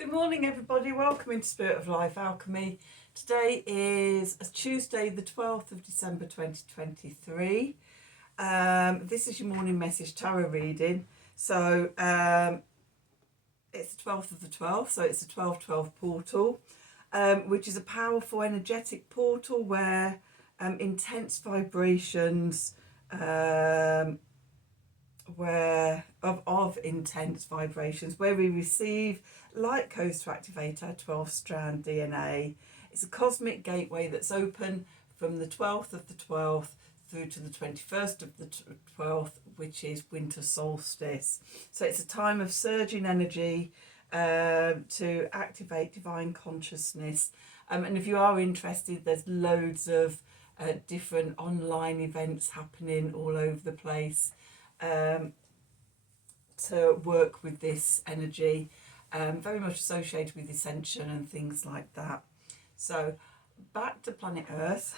Good morning everybody, welcome into Spirit of Life Alchemy. Today is Tuesday the 12th of December 2023. This is your morning message tarot reading. So it's the 12th of the 12th, so it's a 12-12 portal, which is a powerful energetic portal where intense vibrations of intense vibrations, where we receive light codes to activate our 12-strand DNA. It's a cosmic gateway that's open from the 12th of the 12th through to the 21st of the 12th, which is winter solstice. So it's a time of surging energy to activate divine consciousness. And if you are interested, there's loads of different online events happening all over the place to work with this energy, very much associated with ascension and things like that. So back to planet Earth.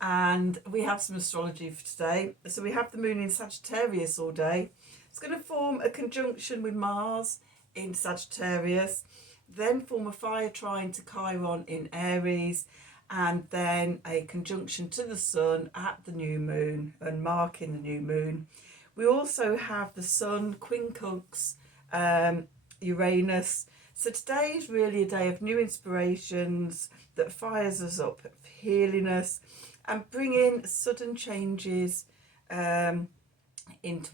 And we have some astrology for today. So we have the moon in Sagittarius all day. It's going to form a conjunction with Mars in Sagittarius, then form a fire trine to Chiron in Aries, and then a conjunction to the sun at the new moon and marking the new moon. We also have the sun, quincunx, Uranus. So today is really a day of new inspirations that fires us up, healing us and bringing sudden changes into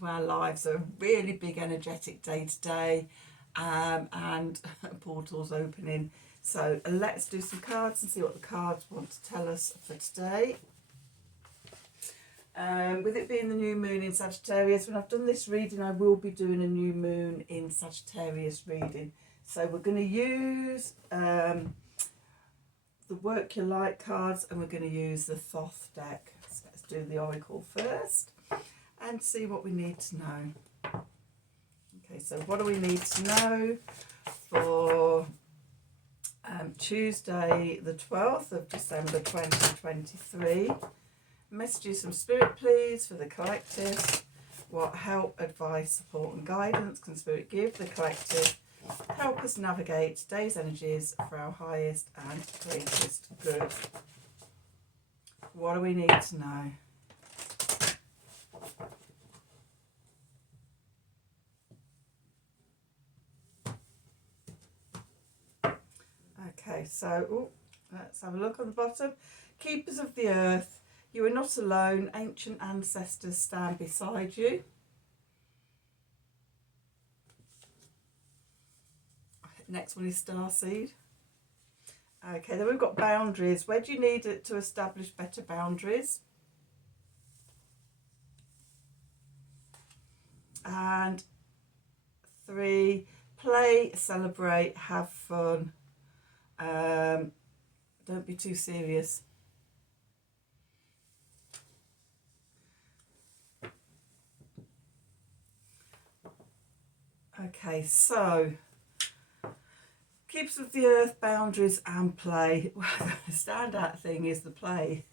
our lives. So a really big energetic day today, and portals opening. So let's do some cards and see what the cards want to tell us for today. With it being the new moon in Sagittarius, when I've done this reading, I will be doing a new moon in Sagittarius reading. So we're going to use the Work Your Light cards, and we're going to use the Thoth deck. So let's do the Oracle first and see what we need to know. Okay, so what do we need to know for Tuesday the 12th of December 2023? Messages from Spirit, please, for the collective. What help, advice, support and guidance can Spirit give the collective? Help us navigate today's energies for our highest and greatest good. What do we need to know? Okay, so let's have a look on the bottom. Keepers of the earth, you are not alone. Ancient ancestors stand beside you. Next one is Starseed. Okay, then we've got boundaries. Where do you need it to establish better boundaries? And 3, play, celebrate, have fun. Don't be too serious. Okay, so keeps with the earth, boundaries and play. Well, the standout thing is the play.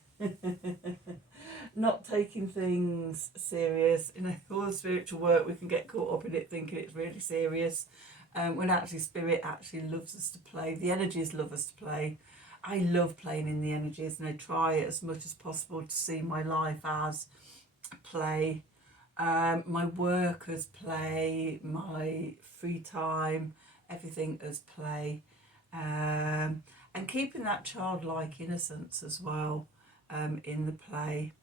Not taking things serious. You know, all the spiritual work, we can get caught up in it thinking it's really serious, when actually Spirit actually loves us to play. The energies love us to play. I love playing in the energies, and I try as much as possible to see my life as play. My work as play, my free time, everything as play, and keeping that childlike innocence as well in the play.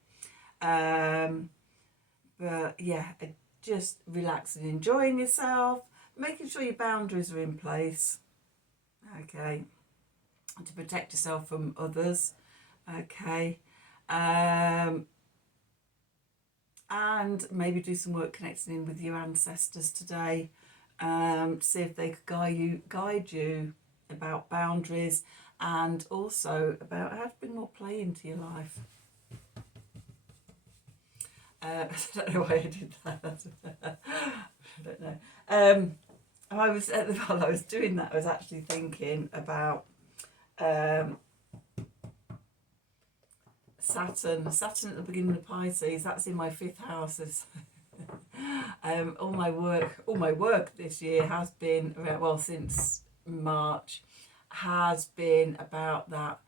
But yeah, just relaxing, enjoying yourself, making sure your boundaries are in place, okay, to protect yourself from others, okay. And maybe do some work connecting in with your ancestors today, to see if they could guide you about boundaries, and also about how to bring more play into your life. I don't know why I did that. I don't know. While I was doing that, I was actually thinking about Saturn at the beginning of Pisces. That's in my 5th house. All my work this year has been around, well, since March has been about that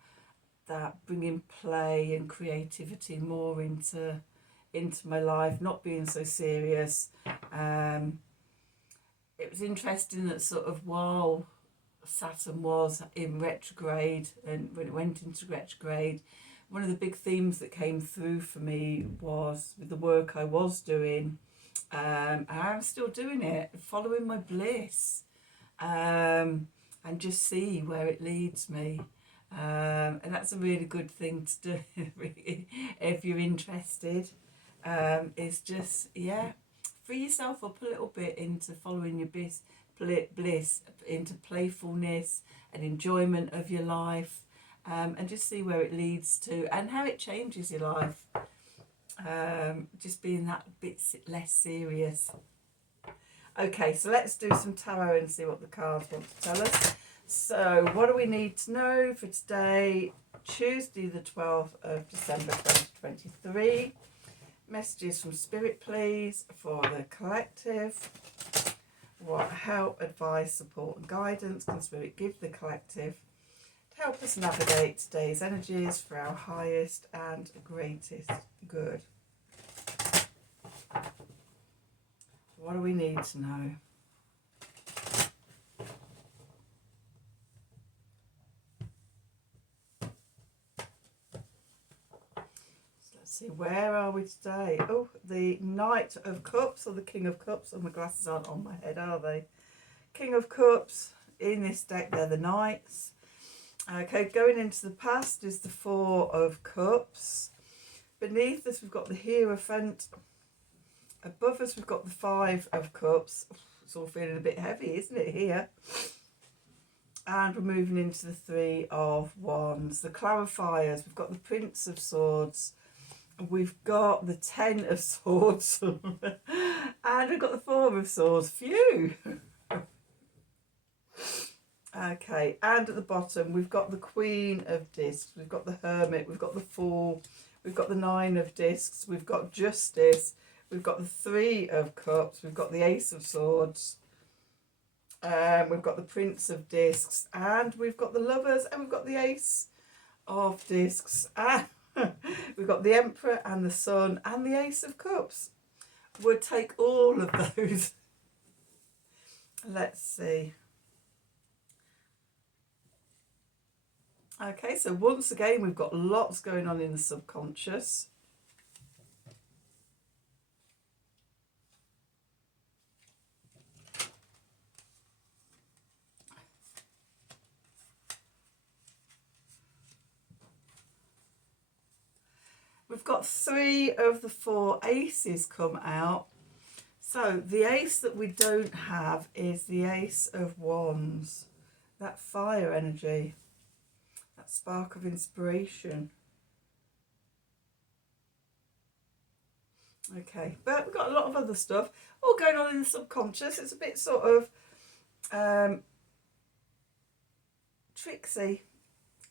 bringing play and creativity more into my life, not being so serious. It was interesting that sort of while Saturn was in retrograde, and when it went into retrograde, one of the big themes that came through for me was with the work I was doing, and I'm still doing it, following my bliss, and just see where it leads me. And that's a really good thing to do if you're interested. Is just, yeah, free yourself up a little bit into following your bliss, into playfulness and enjoyment of your life, and just see where it leads to and how it changes your life. Just being that bit less serious. Okay, so let's do some tarot and see what the cards want to tell us. So what do we need to know for today, Tuesday the 12th of December 2023? Messages from Spirit, please, for the collective. What help, advice, support and guidance can Spirit give the collective to help us navigate today's energies for our highest and greatest good? What do we need to know? See, where are we today? Oh, the Knight of Cups or the King of Cups. Oh, my glasses aren't on my head, are they? King of Cups. In this deck, they're the Knights. Okay, going into the past is the Four of Cups. Beneath us, we've got the Hierophant. Above us, we've got the Five of Cups. It's all feeling a bit heavy, isn't it, here? And we're moving into the Three of Wands. The Clarifiers, we've got the Prince of Swords. We've got the Ten of Swords. And we've got the Four of Swords. Phew! Okay, and at the bottom, we've got the Queen of Discs. We've got the Hermit. We've got the Fool. We've got the Nine of Discs. We've got Justice. We've got the Three of Cups. We've got the Ace of Swords. We've got the Prince of Discs. And we've got the Lovers. And we've got the Ace of Discs. And we've got the Emperor and the Sun and the Ace of Cups. We'll take all of those. Let's see. Okay, so once again, we've got lots going on in the subconscious. We've got three of the four aces come out. So the ace that we don't have is the Ace of Wands. That fire energy. That spark of inspiration. Okay, but we've got a lot of other stuff all going on in the subconscious. It's a bit sort of tricksy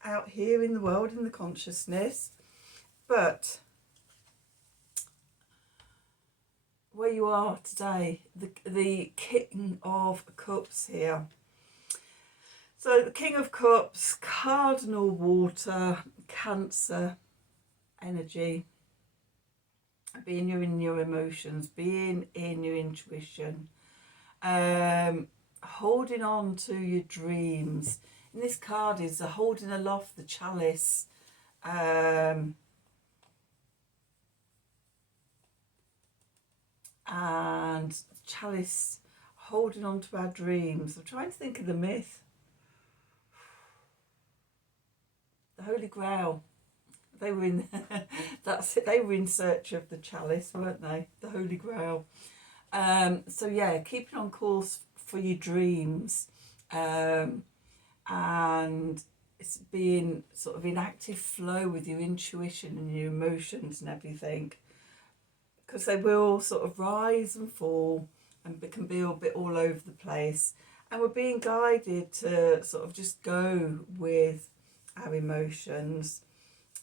out here in the world, in the consciousness. But where you are today, the King of Cups here. So the King of Cups, cardinal water, Cancer energy, being in your emotions, being in your intuition, holding on to your dreams. And this card is holding aloft the chalice, and chalice, holding on to our dreams. I'm trying to think of the myth. The Holy Grail. They were in that's it. They were in search of the chalice, weren't they? The Holy Grail. So yeah, keeping on course for your dreams, and it's being sort of in active flow with your intuition and your emotions and everything, because they will sort of rise and fall and can be a bit all over the place, and we're being guided to sort of just go with our emotions.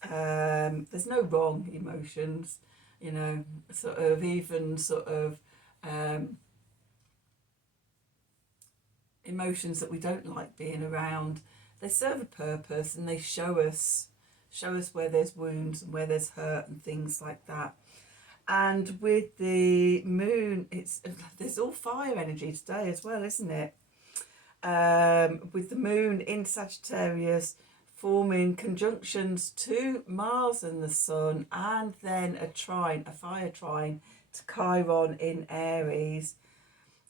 There's no wrong emotions, you know, sort of even sort of emotions that we don't like being around, they serve a purpose, and they show us where there's wounds and where there's hurt and things like that. And with the moon, there's all fire energy today as well, isn't it? With the moon in Sagittarius forming conjunctions to Mars and the Sun, and then a fire trine to Chiron in Aries.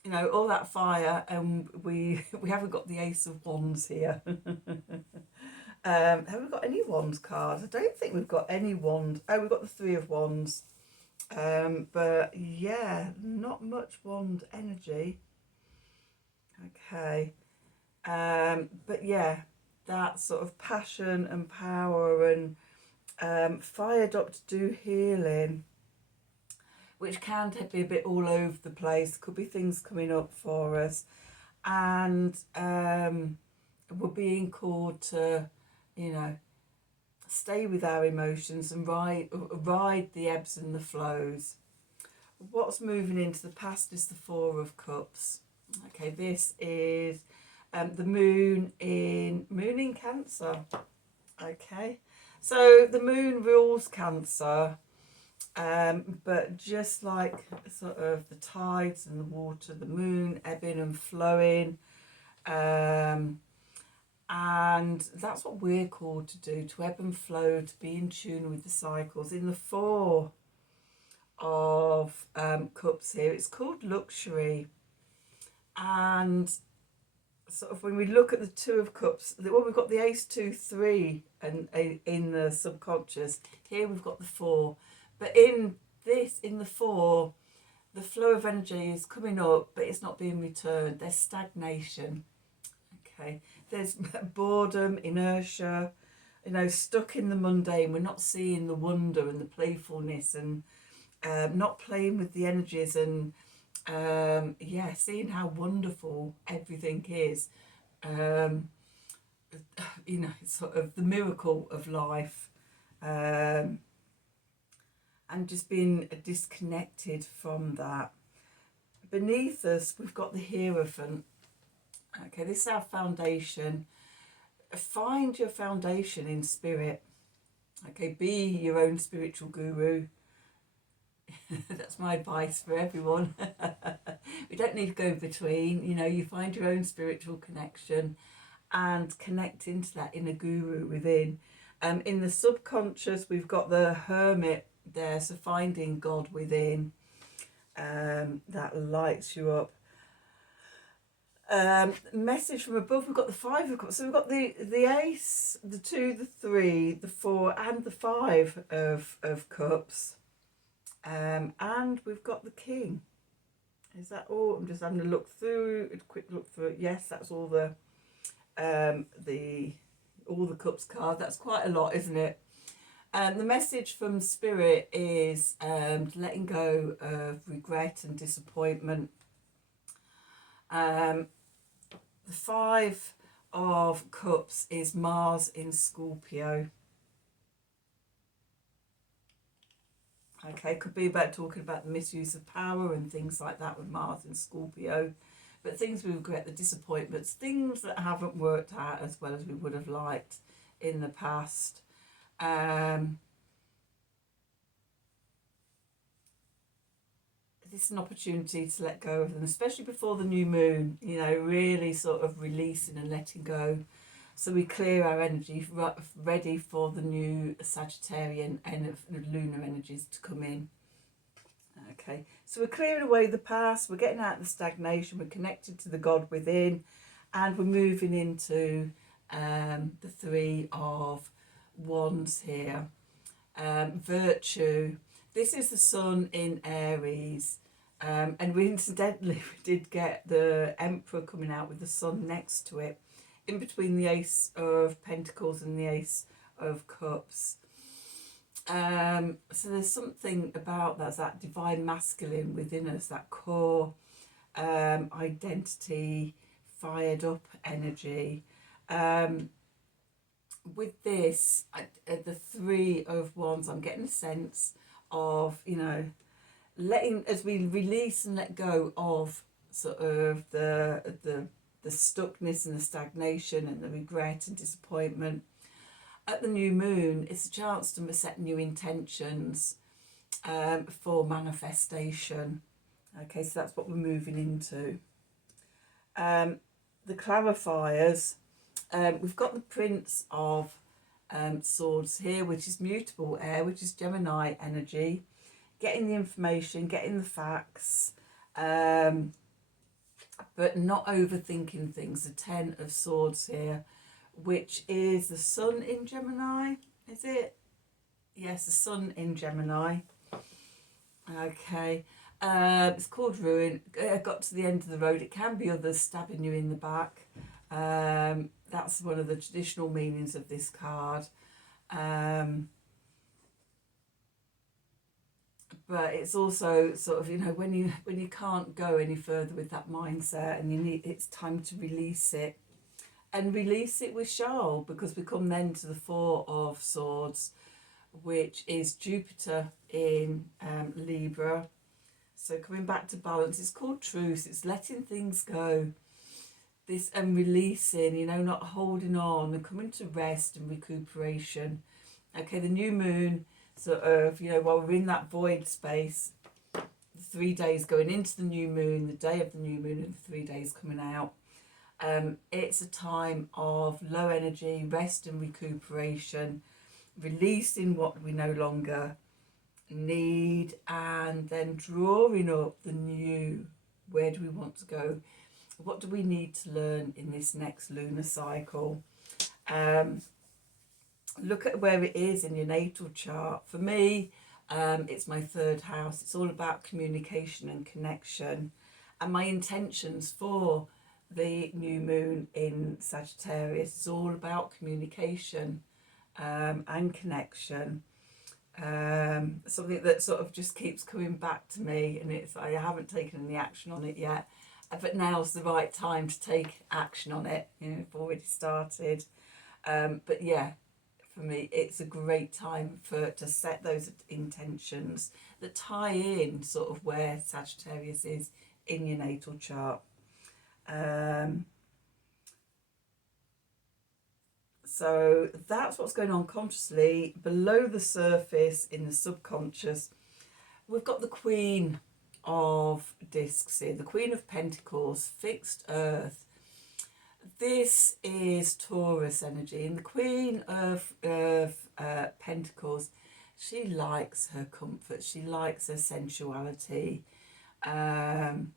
You know, all that fire, and we haven't got the Ace of Wands here. Have we got any Wands cards? I don't think we've got any Wands. Oh, we've got the Three of Wands. But yeah, not much Wand energy. Okay. But yeah, that sort of passion and power, and fired up to do healing, which can be a bit all over the place. Could be things coming up for us, and we're being called to, you know, stay with our emotions and ride the ebbs and the flows. What's moving into the past is the Four of Cups. Okay, this is the moon in Cancer. Okay, so the moon rules Cancer, but just like sort of the tides and the water, the moon ebbing and flowing, and that's what we're called to do, to ebb and flow, to be in tune with the cycles. In the Four of Cups here, it's called luxury. And sort of when we look at the Two of Cups, well, we've got the Ace 2 3 and in the subconscious. Here we've got the Four, but in the Four, the flow of energy is coming up, but it's not being returned. There's stagnation. Okay, there's boredom, inertia, you know, stuck in the mundane. We're not seeing the wonder and the playfulness, and not playing with the energies, and yeah, seeing how wonderful everything is. You know, sort of the miracle of life, and just being disconnected from that. Beneath us, we've got the Hierophant. Okay, this is our foundation. Find your foundation in spirit. Okay, be your own spiritual guru. That's my advice for everyone. We don't need to go between. You know, you find your own spiritual connection and connect into that inner guru within. In the subconscious, we've got the Hermit there, so finding God within, that lights you up. Message from above, we've got the Five of Cups. So we've got the Ace, the 2, the 3, the 4, and the 5 of Cups. And we've got the King. Is that all? I'm just having a quick look through it. Yes, that's all the Cups card. That's quite a lot, isn't it? The message from Spirit is letting go of regret and disappointment. The 5 of Cups is Mars in Scorpio. Okay, could be about talking about the misuse of power and things like that with Mars in Scorpio. But things we regret, the disappointments, things that haven't worked out as well as we would have liked in the past. This is an opportunity to let go of them, especially before the new moon, you know, really sort of releasing and letting go. So we clear our energy, ready for the new Sagittarian and lunar energies to come in. Okay, so we're clearing away the past, we're getting out of the stagnation, we're connected to the God within, and we're moving into the 3 of Wands here. Virtue. This is the Sun in Aries. And we did get the Emperor coming out with the Sun next to it, in between the Ace of Pentacles and the Ace of Cups. So there's something about that divine masculine within us, that core identity, fired up energy. With this, the 3 of Wands, I'm getting a sense of, you know, letting, as we release and let go of sort of the the stuckness and the stagnation and the regret and disappointment. At the new moon, it's a chance to set new intentions for manifestation. Okay, so that's what we're moving into. The clarifiers, we've got the Prince of Swords here, which is mutable air, which is Gemini energy, getting the information, getting the facts, but not overthinking things. The Ten of Swords here, which is the Sun in Gemini, is it? Yes, the Sun in Gemini. Okay. It's called Ruin. Got to the end of the road. It can be others stabbing you in the back. That's one of the traditional meanings of this card. But it's also sort of, you know, when you can't go any further with that mindset, and it's time to release it, and release it with Charles, because we come then to the Four of Swords, which is Jupiter in Libra. So coming back to balance, it's called truth. It's letting things go, this, and releasing, you know, not holding on, and coming to rest and recuperation. Okay, the new moon, sort of, you know, while we're in that void space, 3 days going into the new moon, the day of the new moon, and 3 days coming out. It's a time of low energy, rest and recuperation, releasing what we no longer need, and then drawing up the new. Where do we want to go? What do we need to learn in this next lunar cycle? Look at where it is in your natal chart. For me, it's my 3rd house. It's all about communication and connection, and my intentions for the new moon in Sagittarius is all about communication and connection. Something that sort of just keeps coming back to me, and it's, I haven't taken any action on it yet, but now's the right time to take action on it. You know, I've already started, but yeah, for me it's a great time to set those intentions that tie in sort of where Sagittarius is in your natal chart. So that's what's going on consciously. Below the surface, in the subconscious, we've got the Queen of Discs here, the Queen of Pentacles, fixed earth. This is Taurus energy, and the Queen of Pentacles, she likes her comfort, she likes her sensuality, an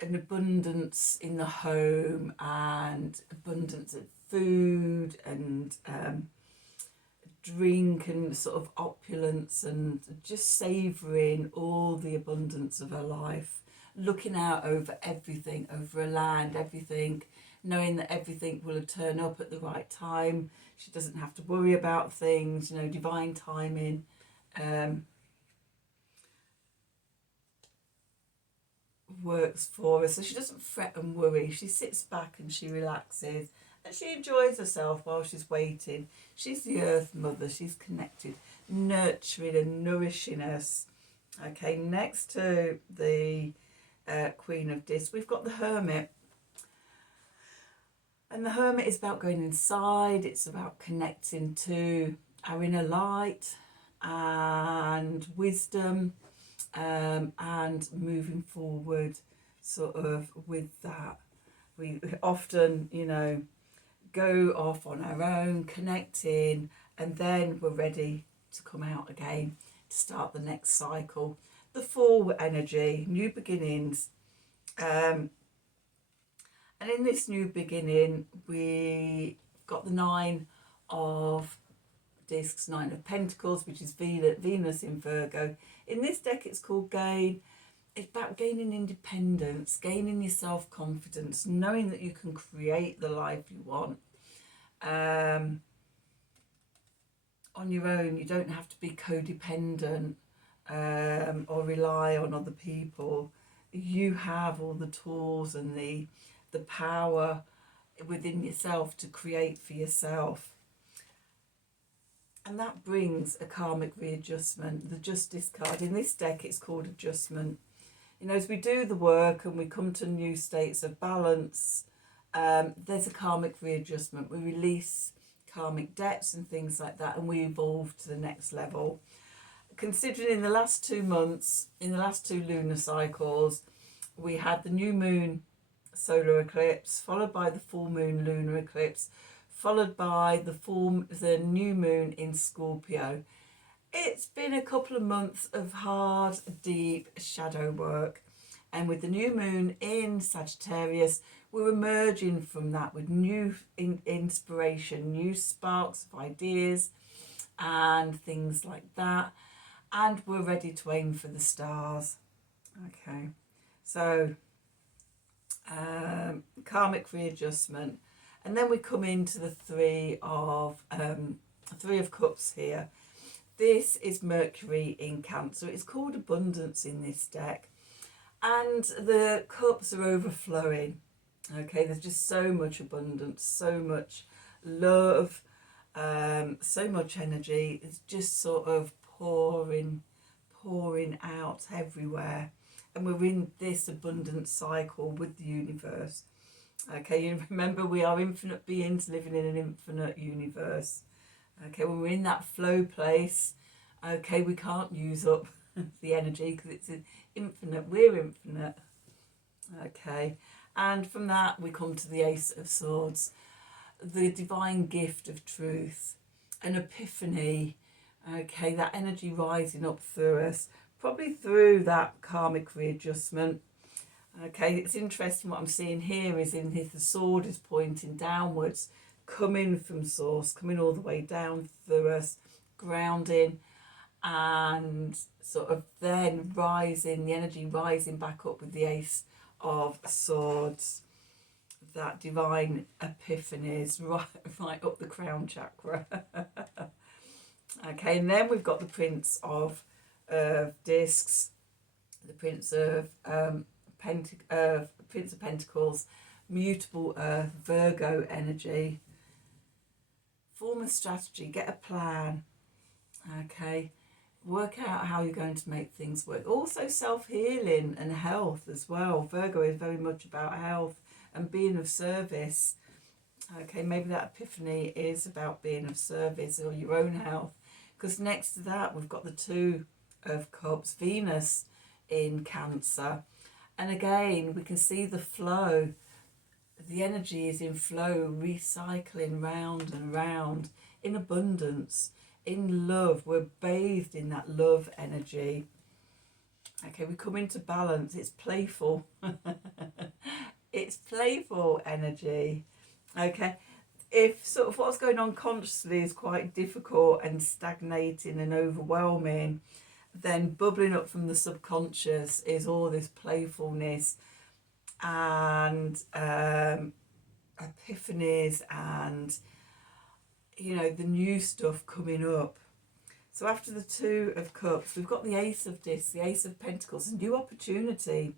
abundance in the home, and abundance of food and drink, and sort of opulence, and just savouring all the abundance of her life, looking out over everything, over her land, everything, knowing that everything will turn up at the right time. She doesn't have to worry about things, you know, divine timing. Works for her, so she doesn't fret and worry. She sits back and she relaxes, and she enjoys herself while she's waiting. She's the Earth Mother. She's connected, nurturing and nourishing us. Okay, next to the Queen of Discs, we've got the Hermit. And the Hermit is about going inside. It's about connecting to our inner light and wisdom, and moving forward sort of with that. We often, you know, go off on our own, connecting, and then we're ready to come out again to start the next cycle. The Fool energy, new beginnings. And in this new beginning, we got the Nine of Discs, Nine of Pentacles, which is Venus in Virgo. In this deck, it's called Gain. It's about gaining independence, gaining your self-confidence, knowing that you can create the life you want. On your own, you don't have to be codependent or rely on other people. You have all the tools and the power within yourself to create for yourself. And that brings a karmic readjustment. The Justice card, in this deck, it's called Adjustment. You know, as we do the work and we come to new states of balance, there's a karmic readjustment. We release karmic debts and things like that, and we evolve to the next level. Considering in the last 2 months, in the last 2 lunar cycles, we had the new moon solar eclipse, followed by the full moon lunar eclipse, followed by the new moon in Scorpio. It's been a couple of months of hard, deep shadow work. And with the new moon in Sagittarius, we're emerging from that with new inspiration, new sparks of ideas and things like that. And we're ready to aim for the stars. Okay, so karmic readjustment. And then we come into the Three of Cups here. This is Mercury in Cancer. It's called abundance in this deck. And the cups are overflowing. Okay, there's just so much abundance, so much love, so much energy. It's just sort of pouring out everywhere. And we're in this abundant cycle with the universe. Okay, you remember we are infinite beings living in an infinite universe. Okay, when we're in that flow place, okay, we can't use up the energy because it's infinite. We're infinite. Okay, and from that we come to the Ace of Swords, the divine gift of truth, an epiphany. Okay, that energy rising up through us, probably through that karmic readjustment. Okay, it's interesting what I'm seeing here is the sword is pointing downwards, coming from source, coming all the way down through us, grounding, and sort of then rising, the energy rising back up with the Ace of Swords. That divine epiphany is right up the crown chakra. Okay, and then we've got the Prince of Discs, the Prince of Pentacles, mutable Earth, Virgo energy. Form a strategy, get a plan. Okay, work out how you're going to make things work. Also self-healing and health as well. Virgo is very much about health and being of service. Okay, maybe that epiphany is about being of service or your own health. Because next to that, we've got the Two of Cups, Venus in Cancer. And again, we can see the flow. The energy is in flow, recycling round and round in abundance, in love. We're bathed in that love energy. Okay, we come into balance. It's playful. It's playful energy. Okay, if sort of what's going on consciously is quite difficult and stagnating and overwhelming, then bubbling up from the subconscious is all this playfulness and epiphanies and, you know, the new stuff coming up. So after the Two of Cups, we've got the Ace of Discs, the Ace of Pentacles, a new opportunity,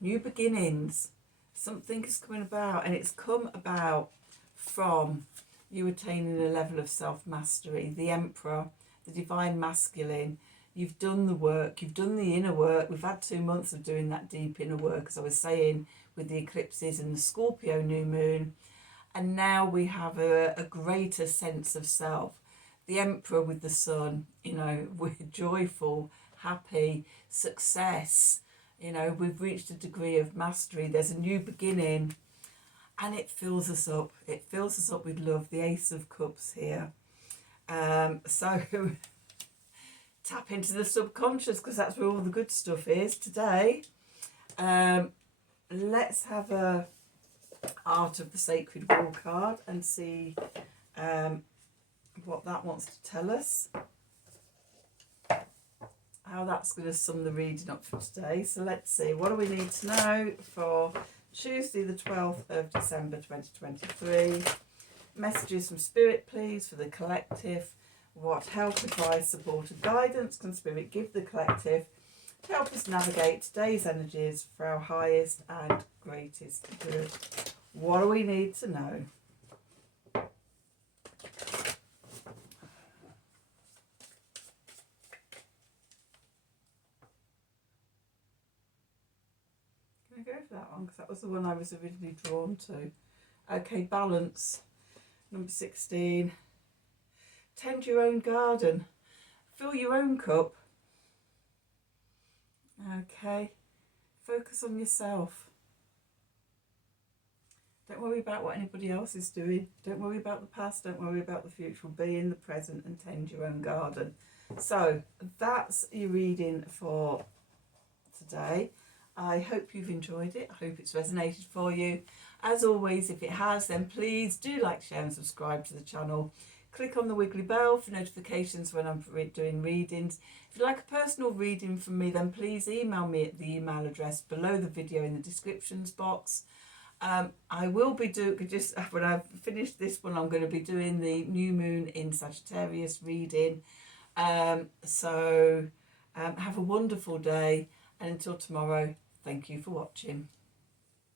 new beginnings. Something is coming about, and it's come about from you attaining a level of self-mastery, the Emperor, the Divine Masculine. You've done the work, you've done the inner work. We've had 2 months of doing that deep inner work, as I was saying, with the eclipses and the Scorpio new moon. And now we have a greater sense of self. The Emperor with the Sun, you know, we're joyful, happy, success. You know, we've reached a degree of mastery. There's a new beginning, and it fills us up. It fills us up with love. The Ace of Cups here. So tap into the subconscious, because that's where all the good stuff is today. Let's have a Art of the Sacred Wheel card and see what that wants to tell us. How that's going to sum the reading up for today. So let's see, what do we need to know for Tuesday the 12th of December 2023? Messages from Spirit, please, for the collective. What help, advice, support and guidance can Spirit give the collective to help us navigate today's energies for our highest and greatest good? What do we need to know? Can I go for that on because that was the one I was originally drawn to. Okay, balance. Number 16. Tend your own garden. Fill your own cup. Okay. Focus on yourself. Don't worry about what anybody else is doing. Don't worry about the past. Don't worry about the future. Be in the present and tend your own garden. So that's your reading for today. I hope you've enjoyed it. I hope it's resonated for you. As always, if it has, then please do like, share and subscribe to the channel. Click on the wiggly bell for notifications when I'm doing readings. If you'd like a personal reading from me, then please email me at the email address below the video in the descriptions box. I will be doing, just when I've finished this one, I'm going to be doing the new moon in Sagittarius reading. So have a wonderful day, and until tomorrow, thank you for watching.